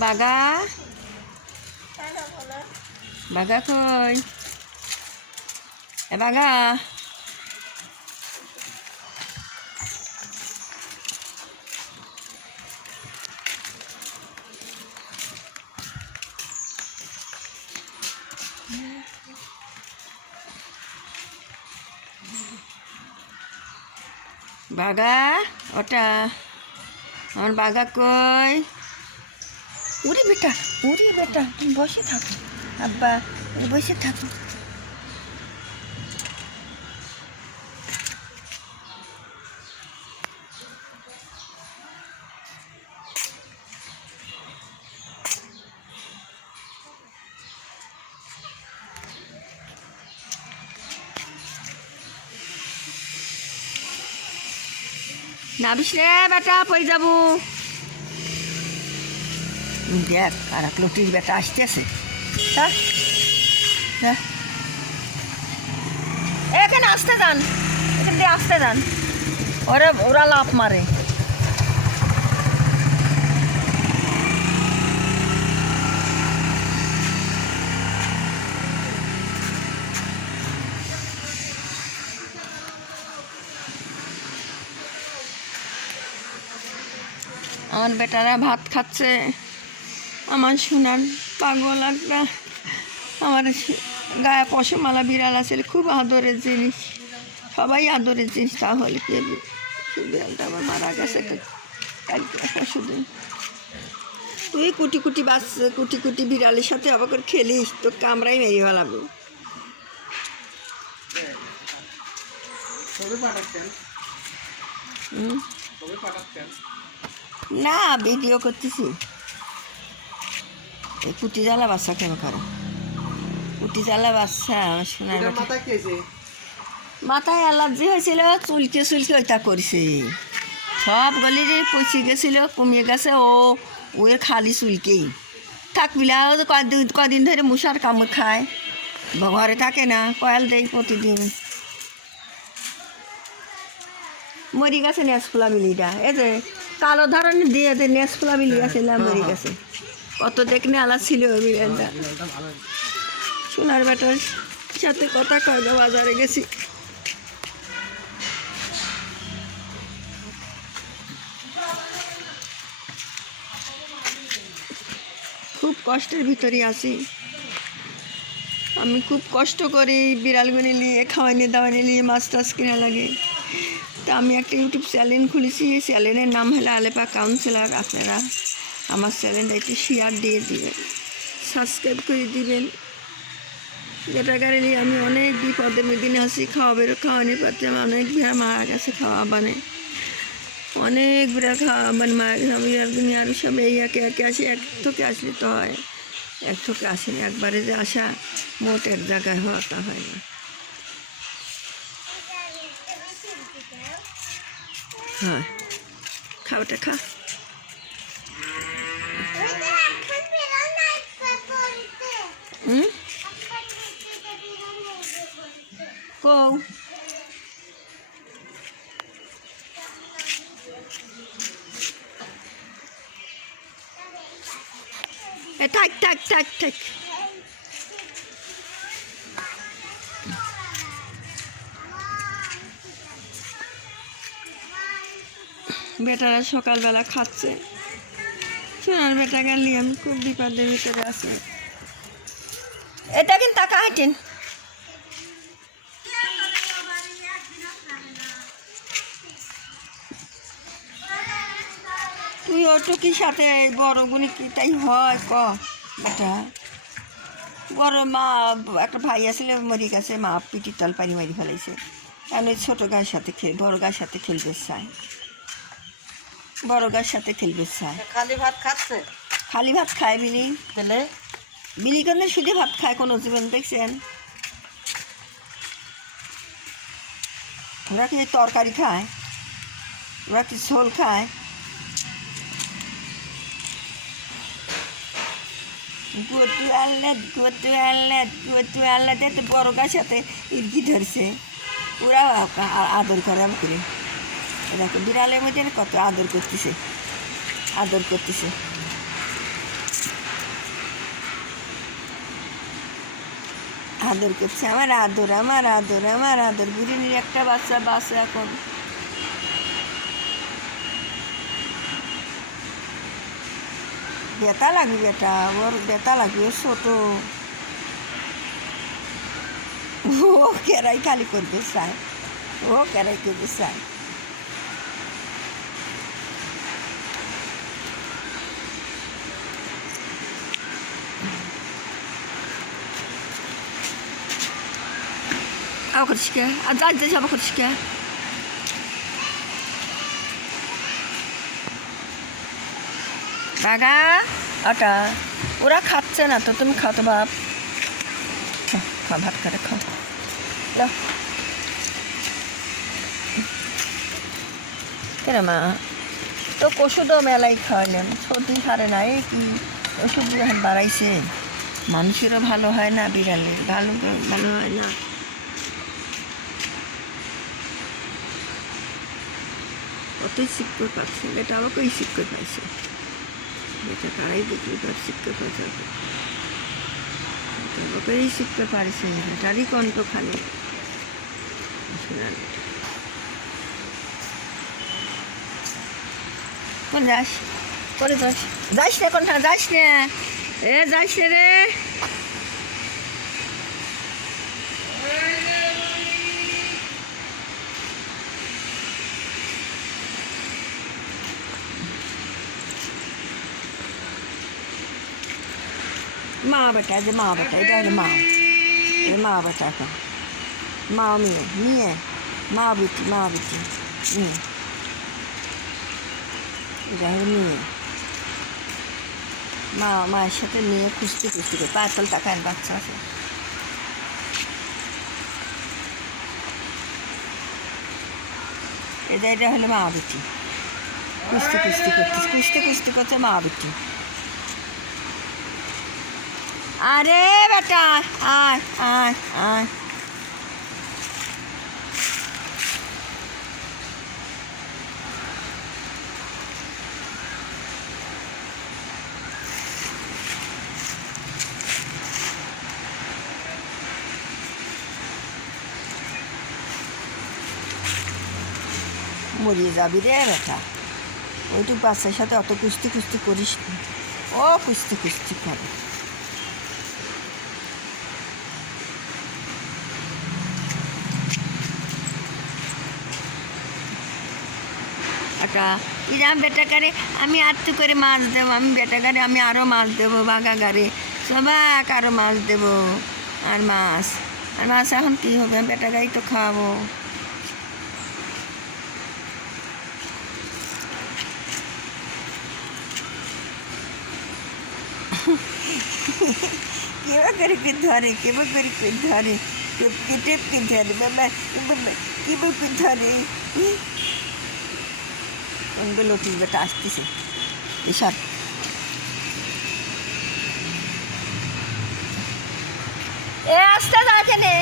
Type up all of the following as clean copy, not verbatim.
বাগা বাগা কই এ বাগা বাগা ওটা আমার বাগা কই উড়ি বেটা তুমি বসে থাকো আব্বা বসে থাকো নাবিস রে বেটা পড়ে যাবো দেখ আর এক লোকটির বেটা আসতেছে এখানে আসতে যান এখান দিয়ে আসতে যান ওরা লাফ মারে আমার বেটারা ভাত খাচ্ছে আমার শোনার পাগল একটা আমার গায়ে পশমালা বিড়াল আছে খুব আদরের জিনিস সবাই আদরের জিনিস তাহলে কি বিড়ালটা আমার মারা গেছে কালকে পরশুদিন তুই কুটি কুটি বিড়ালের সাথে আবার করে খেলিস তো কামড়াই মেরে ফেলাবো না ভিডিও করতেছি এই কুটি জ্বালা বাচ্চা কেন করো কুটি জ্বালা বাচ্চা শোনার মাথায় অ্যালার্জি হয়েছিল চুলকে ওইটা করছে সব গলিরে পচে গেছিল কমিয়ে গেছে ওর খালি চুলকেই থাকবিলা কদিন ধরে মশার কামড় খায় ঘরে থাকে না কয়াল দেয় প্রতিদিন মরি গেছে নেসফুলা বিলিটা এই যে কালো ধরনের দিয়ে নেসফুলা বিলি আছে মরি গেছে কত দেখনে আলা ছিল বিড়ালটা সোনার বেটার সাথে কথা কয় বাজারে গেছি খুব কষ্টের ভিতরে আছি আমি খুব কষ্ট করি বিড়ালগুলি নিয়ে খাওয়ানি দাওয়ানি নিয়ে মাছ টাছ কিনা লাগে তা আমি একটা ইউটিউব চ্যানেল খুলেছি এই চ্যানেলের নাম হলো আলেপা কাউন্সিলার আপনারা আমার চ্যানেলটা একটু শেয়ার দিয়ে দিবেন সাবস্ক্রাইব করে দিবেন যেটা কারণে আমি অনেক বিপদে মেদিনে আসি খাওয়ানি পাতে আমার অনেক বিড়াল মারা গেছে খাওয়া বানে অনেক বিড়াল খাওয়া মানে মারা গেছে আমি বিড়ালগুলি আরও সব এই একে আসি এক থেকে আসলে তো হয় এক থেকে আসেনি একবারে যে আসা মোট এক জায়গায় হওয়াটা হয় না হ্যাঁ খাওয়াটা খা কও থাক বেটারা সকালবেলা খাচ্ছে সোনার বেটা গেলি আমি খুব বিপদের ভিতরে আছে এটা কিন্তু টাকা হাঁটেন তুই ওটুকির সাথে বড় গুণি কি তাই হয় ক বেটা বড় মা একটা ভাই আসলে মরি গেছে মা পিটির তল পানি মারি ফেলাইছে কারণ ওই ছোটো গায়ের সাথে বড় গায়ের সাথে খেলতে চায় বড় গায়ের সাথে খেলতে চায় খালি ভাত খাচ্ছে খালি ভাত খায় বিলি করলে শুধু ভাত খায় কোনো জীবন দেখছেন ওরা কি তরকারি খায় ওরা কি ঝোল খায় গটু আল্লাদ তো বড় গাছ সাথে ইরকি ধরছে ওরা আদর করে করে দেখো বিড়ালের মধ্যে কত আদর করতেছে আদর করছে, আমার আদর, আমার আদর, আমার আদর। বিরিয়ানির একটা বাচ্চা বাচ্চা এখন ব্যথা লাগবে, বেটা ওর ব্যথা লাগবে, ও ছোট। ও কেরাই খালি করবে চায়, ও কেরাই করবে চায়। আবার করছিস কে? আর যাই যাই আবার করছিস কে? বাগা ওটা ওরা খাচ্ছে না তো, তুমি খাও তো বাপ। খাও ভাত করে খাও। কেন মা তো ওষুধও মেলাই খাওয়াইলেন, সর্দি সারে না, এই কি ওষুধ যখন বাড়াইছে। মানুষেরও ভালো হয় না, বিড়ালের ভালো ভালো হয় না। কতই শিক্ষক পাচ্ছে, এটা আমাকেই শিক্ষক পাইছে, এটা কারাই দেখলি তার শিক্ষক পাচ্ছে, আমাকেই শিক্ষা পারছে, এটারই কণ্ঠ খালি। কোন যাস, করে যাস, যাস না কোনটা, যাস না, এ যাস না রে। মা বেটা, যে মা বেটা, এটা হলো মা, এ মা বেটা এখন, মা মেয়ে মেয়ে, মা বেটি, মা বেটি মেয়ে, এটা হলো মেয়ে। মা মায়ের সাথে মেয়ে খুঁজতে খুঁজতে করে পাঁচল টাকার বাচ্চা আছে। এটা হলো মা বেটি, কুস্তি কুস্তি করতেছে, কুস্তি কুস্তি করছে মা বেটি। আরে বেটা আয় আয় আয়। মরিয়ে যাবি রে বেটা, ওইটুক বাচ্চার সাথে অত কুস্তি কুস্তি করিস, ও কুস্তি কুস্তি করে। একটা ইরাম বেটাকারে আমি আত্মু করে মাছ দেবো, আমি বেটাকারে আমি আরও মাছ দেবো, বাঘা গাড়ে সবাক আরও মাছ দেবো। আর মাছ এখন কী হবে, আমি বেটাকাই তো খাওয়াবো। কেবা করে ধরে, কেবা করে ধরে, টেপকে ধরে, বাবা কেবা করে ধরে। কোনগুলো লটিস বেটা আসতেছে, এসব এ আসতে যা, এখানে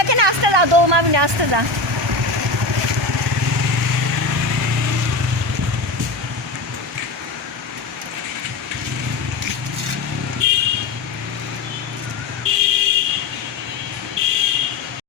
এখানে আসতে যাও, দৌড়াবি না, আসতে যা।